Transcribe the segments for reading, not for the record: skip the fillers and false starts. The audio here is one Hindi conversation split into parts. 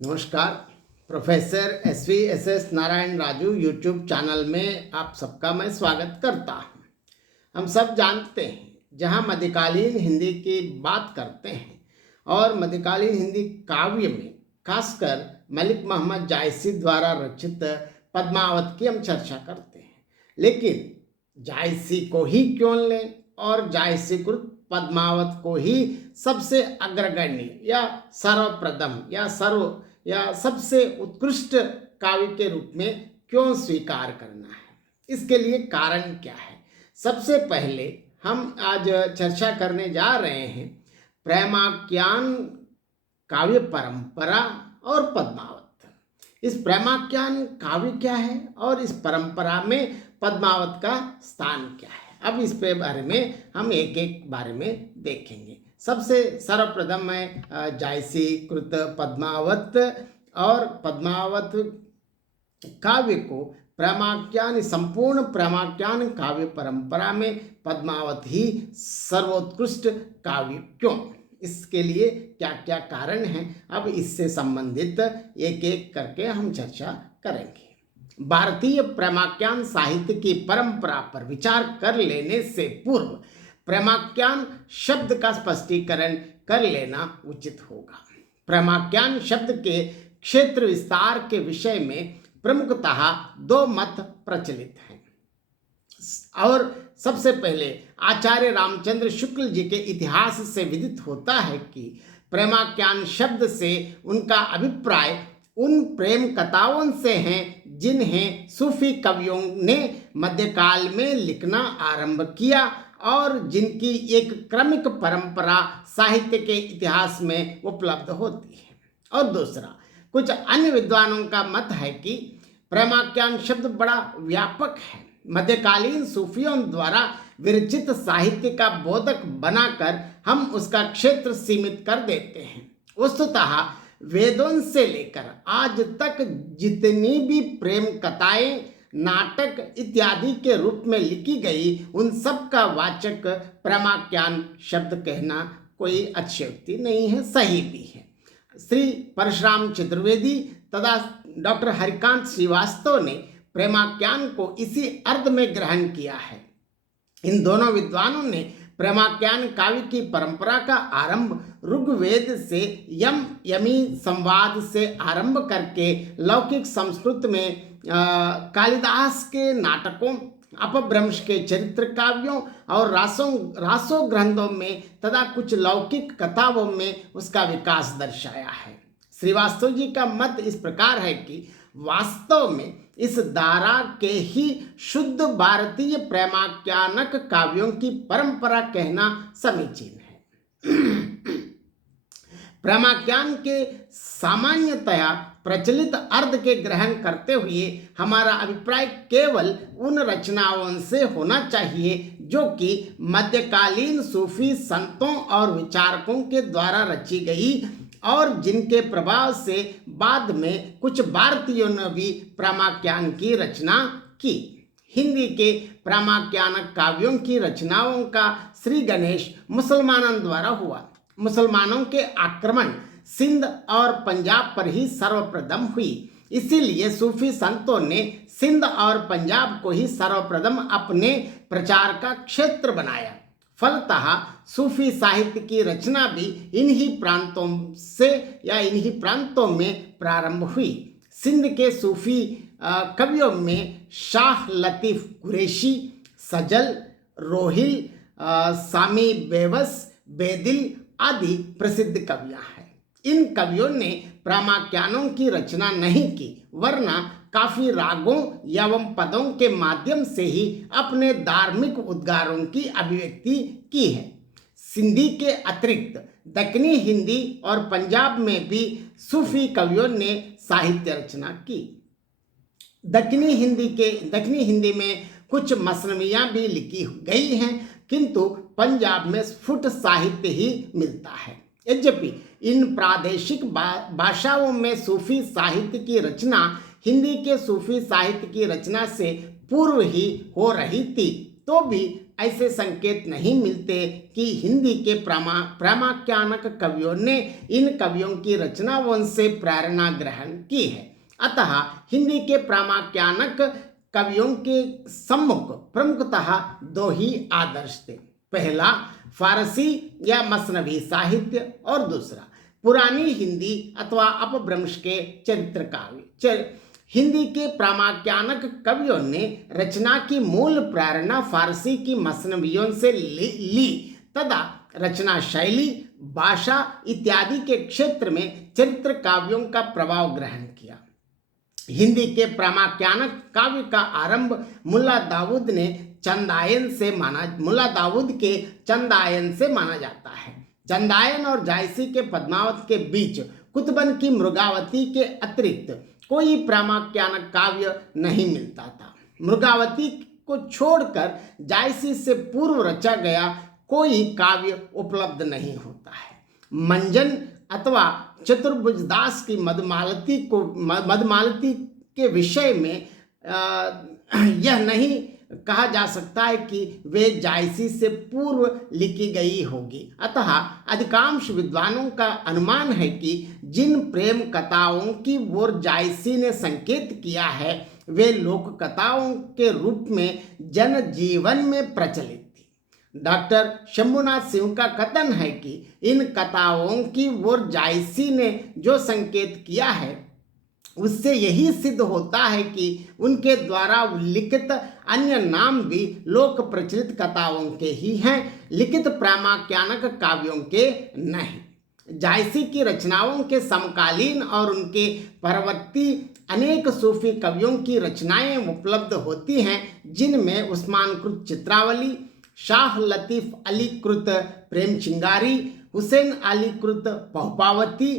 नमस्कार। Professor SV SS Narayan Raju YouTube channel में आप सबका मैं स्वागत करता हूं। हम सब जानते हैं, जहां मध्यकालीन हिंदी की बात करते हैं और मध्यकालीन हिंदी काव्य में खासकर मलिक मोहम्मद जायसी द्वारा रचित पद्मावत की हम चर्चा करते हैं। लेकिन जायसी को ही क्यों लें और जायसीकृत पद्मावत को ही सबसे अग्रगण्य या सर्वप्रथम या सबसे उत्कृष्ट काव्य के रूप में क्यों स्वीकार करना है? इसके लिए कारण क्या है? सबसे पहले हम आज चर्चा करने जा रहे हैं प्रेमाख्यान काव्य परंपरा और पद्मावत। इस प्रेमाख्यान काव्य क्या है और इस परंपरा में पद्मावत का स्थान क्या है? अब इस पे बारे में हम एक एक बारे में देखेंगे। सबसे सर्वप्रथम मैं जायसी कृत पद्मावत और पद्मावत काव्य को प्रेमाख्यान, संपूर्ण प्रेमाख्यान काव्य परंपरा में पद्मावत ही सर्वोत्कृष्ट काव्य क्यों? इसके लिए क्या क्या कारण हैं, अब इससे संबंधित एक एक करके हम चर्चा करेंगे। भारतीय प्रेमाख्यान साहित्य की परंपरा पर विचार कर लेने से पूर्व प्रेमाख्यान शब्द का स्पष्टीकरण कर लेना उचित होगा। प्रेमाख्यान शब्द के क्षेत्र विस्तार के विषय में प्रमुखतः दो मत प्रचलित हैं और सबसे पहले आचार्य रामचंद्र शुक्ल जी के इतिहास से विदित होता है कि प्रेमाख्यान शब्द से उनका अभिप्राय उन प्रेम कथाओं से हैं जिन्हें सूफी कवियों ने मध्यकाल में लिखना आरंभ किया और जिनकी एक क्रमिक परंपरा साहित्य के इतिहास में उपलब्ध होती है। और दूसरा, कुछ अन्य विद्वानों का मत है कि प्रेमाख्यान शब्द बड़ा व्यापक है, मध्यकालीन सूफियों द्वारा विरचित साहित्य का बोधक बनाकर हम उसका क्षेत्र सीमित कर देते हैं। वस्तुतः वेदों से लेकर आज तक जितनी भी प्रेम कथाएं, नाटक इत्यादि के रूप में लिखी गई, उन सब का वाचक प्रेमाख्यान शब्द कहना कोई अतिशयोक्ति नहीं है, सही भी है। श्री परशुराम चतुर्वेदी तथा डॉक्टर हरिकांत श्रीवास्तव ने प्रेमाख्यान को इसी अर्थ में ग्रहण किया है। इन दोनों विद्वानों ने प्रेमाख्यान काव्य की परंपरा का आरंभ ऋग्वेद से यमी संवाद से आरंभ करके लौकिक संस्कृत में कालिदास के नाटकों, अपभ्रंश के चरित्र काव्यों और रासों ग्रंथों में तथा कुछ लौकिक कथाओं में उसका विकास दर्शाया है। श्रीवास्तव जी का मत इस प्रकार है कि वास्तव में इस धारा के ही शुद्ध भारतीय प्रेमाख्यानक काव्यों की परंपरा कहना समीचीन है। प्रेमाख्यान के सामान्यतया प्रचलित अर्थ के ग्रहण करते हुए हमारा अभिप्राय केवल उन रचनाओं से होना चाहिए जो कि मध्यकालीन सूफी संतों और विचारकों के द्वारा रची गई और जिनके प्रभाव से बाद में कुछ भारतीयों ने भी प्रेमाख्यान की रचना की। हिंदी के प्रेमाख्यानक काव्यों की रचनाओं का श्री गणेश मुसलमानों द्वारा हुआ। मुसलमानों के आक्रमण सिंध और पंजाब पर ही सर्वप्रथम हुई, इसीलिए सूफी संतों ने सिंध और पंजाब को ही सर्वप्रथम अपने प्रचार का क्षेत्र बनाया। फलतः सूफी साहित्य की रचना भी इन्हीं प्रांतों से या इन्हीं प्रांतों में प्रारंभ हुई। सिंध के सूफी कवियों में शाह लतीफ कुरैशी, सजल, रोहिल, सामी बेवस, बेदिल आदि प्रसिद्ध कवियां हैं। इन कवियों ने प्रेमाख्यानों की रचना नहीं की, वरना काफी रागों एवं पदों के माध्यम से ही अपने धार्मिक उद्गारों की अभिव्यक्ति की है। सिंधी के अतिरिक्त दक्षिणी हिंदी और पंजाब में भी सूफी कवियों ने साहित्य रचना की। दक्षिणी हिंदी में कुछ मसनवियां भी लिखी गई हैं, किंतु पंजाब में स्फुट साहित्य ही मिलता है। यद्यपि इन प्रादेशिक भाषाओं में सूफी साहित्य की रचना हिंदी के सूफी साहित्य की रचना से पूर्व ही हो रही थी, तो भी ऐसे संकेत नहीं मिलते कि हिंदी के प्रामाण्यानक कवियों ने इन कवियों की रचनाओं से प्रेरणा ग्रहण की है। अतः हिंदी के प्रामाण्यानक कवियों के सम्मुख प्रमुखतः दो ही आदर्श थे। पहला फारसी या मसनवी साहित्य और दूसरा पुरानी हिंदी अथवा अपभ्रंश के चरित्र काव्य। हिंदी के प्रामाण्यानक कवियों ने रचना की मूल प्रेरणा फारसी की मसनवियों से ली तथा रचना शैली, भाषा इत्यादि के क्षेत्र में चरित्र काव्यों का प्रभाव ग्रहण किया। हिंदी के प्रामाण्यानक काव्य का आरंभ मुल्ला दाऊद के चंदायन से माना जाता है। चंदायन और जायसी के पद्मावत के बीच कुतुबन की मृगावती के अतिरिक्त कोई प्रामाण्यानक काव्य नहीं मिलता था। मृगावती को छोड़कर जायसी से पूर्व रचा गया कोई काव्य उपलब्ध नहीं होता है। मंजन अथवा चतुर्भुजदास की मधुमालती के विषय में यह नहीं कहा जा सकता है कि वे जायसी से पूर्व लिखी गई होगी। अतः अधिकांश विद्वानों का अनुमान है कि जिन प्रेम कथाओं की ओर जायसी ने संकेत किया है वे लोक कथाओं के रूप में जनजीवन में प्रचलित थी। डॉक्टर शंभुनाथ सिंह का कथन है कि इन कथाओं की ओर जायसी ने जो संकेत किया है उससे यही सिद्ध होता है कि उनके द्वारा उल्लिखित अन्य नाम भी लोक प्रचलित कथाओं के ही हैं, लिखित प्रामाण्यानक काव्यों के नहीं। जायसी की रचनाओं के समकालीन और उनके परवर्ती अनेक सूफी कवियों की रचनाएं उपलब्ध होती हैं, जिनमें उस्मान कृत चित्रावली, शाह लतीफ अली कृत प्रेम चिंगारी, हुसैन अली कृत पहुपावती,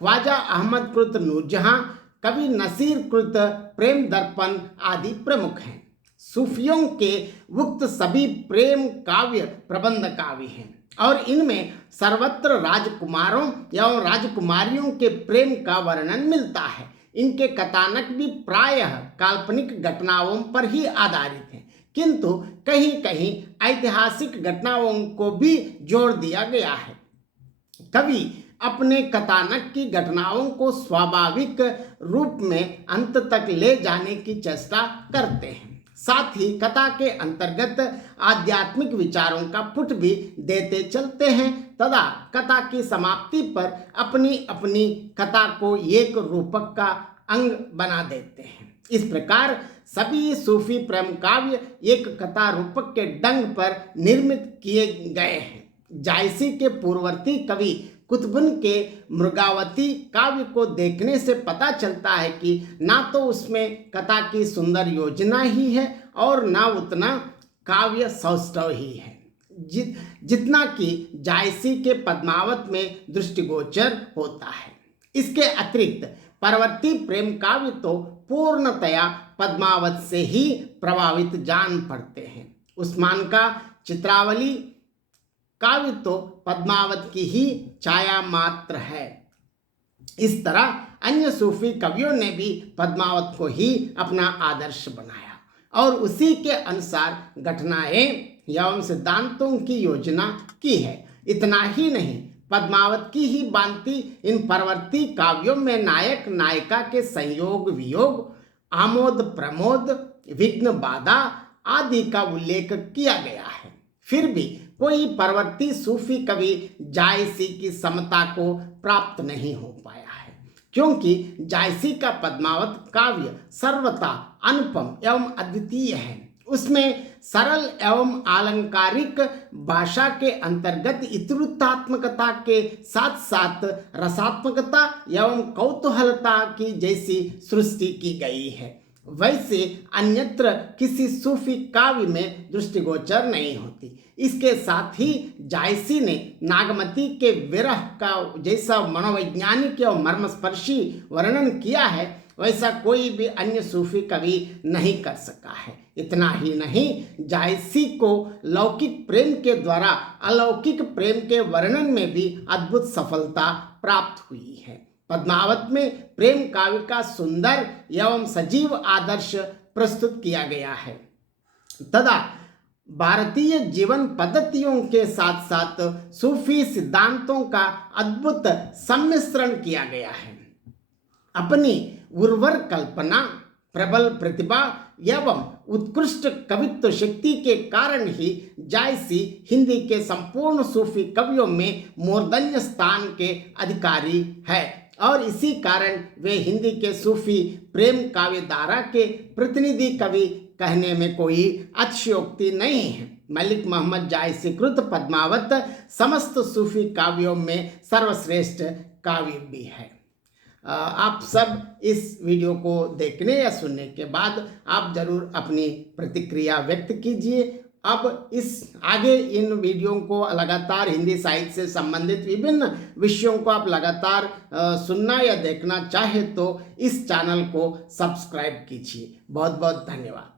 ख्वाजा अहमद कृत नूरजहां, कवि नसीर कृत प्रेम दर्पण आदि प्रमुख हैं। सूफियों के उक्त सभी प्रेम काव्य प्रबंध काव्य हैं और इनमें सर्वत्र राजकुमारों एवं राजकुमारियों के प्रेम का वर्णन मिलता है। इनके कथानक भी प्रायः काल्पनिक घटनाओं पर ही आधारित हैं, किंतु कहीं कहीं ऐतिहासिक घटनाओं को भी जोड़ दिया गया है। कवि अपने कथानक की घटनाओं को स्वाभाविक रूप में अंत तक ले जाने की चेष्टा करते हैं, साथ ही कथा के अंतर्गत आध्यात्मिक विचारों का पुट भी देते चलते हैं तथा कथा की समाप्ति पर अपनी अपनी कथा को एक रूपक का अंग बना देते हैं। इस प्रकार सभी सूफी प्रेम काव्य एक कथा रूपक के ढंग पर निर्मित किए गए हैं। जायसी के पूर्ववर्ती कवि कुतुबन के मृगावती काव्य को देखने से पता चलता है कि ना तो उसमें कथा की सुंदर योजना ही है और ना उतना काव्य सौष्ठव ही है जितना कि जायसी के पद्मावत में दृष्टिगोचर होता है। इसके अतिरिक्त परवर्ती प्रेम काव्य तो पूर्णतया पद्मावत से ही प्रभावित जान पड़ते हैं। उस्मान का चित्रावली काव्य तो पद्मावत की ही छाया मात्र है। इस तरह अन्य सूफी कवियों ने भी पद्मावत को ही अपना आदर्श बनाया और उसी के अनुसार घटनाएं एवं सिद्धांतों की योजना की है। इतना ही नहीं, पद्मावत की ही भांति इन परवर्ती काव्यों में नायक नायिका के संयोग वियोग, आमोद प्रमोद, विघ्न बाधा आदि का उल्लेख किया गया है। फिर भी कोई परवर्ती सूफी कवि जायसी की समता को प्राप्त नहीं हो पाया है, क्योंकि जायसी का पद्मावत काव्य सर्वथा अनुपम एवं अद्वितीय है। उसमें सरल एवं आलंकारिक भाषा के अंतर्गत इतिवृत्तात्मकता के साथ साथ रसात्मकता एवं कौतूहलता की जैसी सृष्टि की गई है, वैसे अन्यत्र किसी सूफी काव्य में दृष्टिगोचर नहीं होती। इसके साथ ही जायसी ने नागमती के विरह का जैसा मनोवैज्ञानिक और मर्मस्पर्शी वर्णन किया है वैसा कोई भी अन्य सूफी कवि नहीं कर सका है। इतना ही नहीं, जायसी को लौकिक प्रेम के द्वारा अलौकिक प्रेम के वर्णन में भी अद्भुत सफलता प्राप्त हुई है। पद्मावत में प्रेम काव्य का सुंदर एवं सजीव आदर्श प्रस्तुत किया गया है तथा भारतीय जीवन पद्धतियों के साथ साथ सूफी सिद्धांतों का अद्भुत सम्मिश्रण किया गया है। अपनी उर्वर कल्पना, प्रबल प्रतिभा एवं उत्कृष्ट कवित्व शक्ति के कारण ही जायसी हिंदी के संपूर्ण सूफी कवियों में मूर्धन्य स्थान के अधिकारी है और इसी कारण वे हिंदी के सूफी प्रेम काव्य धारा के प्रतिनिधि कवि कहने में कोई अतिशयोक्ति नहीं है। मलिक मोहम्मद जायसी कृत पद्मावत समस्त सूफी काव्यों में सर्वश्रेष्ठ काव्य भी है। आप सब इस वीडियो को देखने या सुनने के बाद आप जरूर अपनी प्रतिक्रिया व्यक्त कीजिए। अब इस आगे इन वीडियो को लगातार हिंदी साहित्य से संबंधित विभिन्न विषयों को आप लगातार सुनना या देखना चाहे तो इस चैनल को सब्सक्राइब कीजिए। बहुत बहुत धन्यवाद।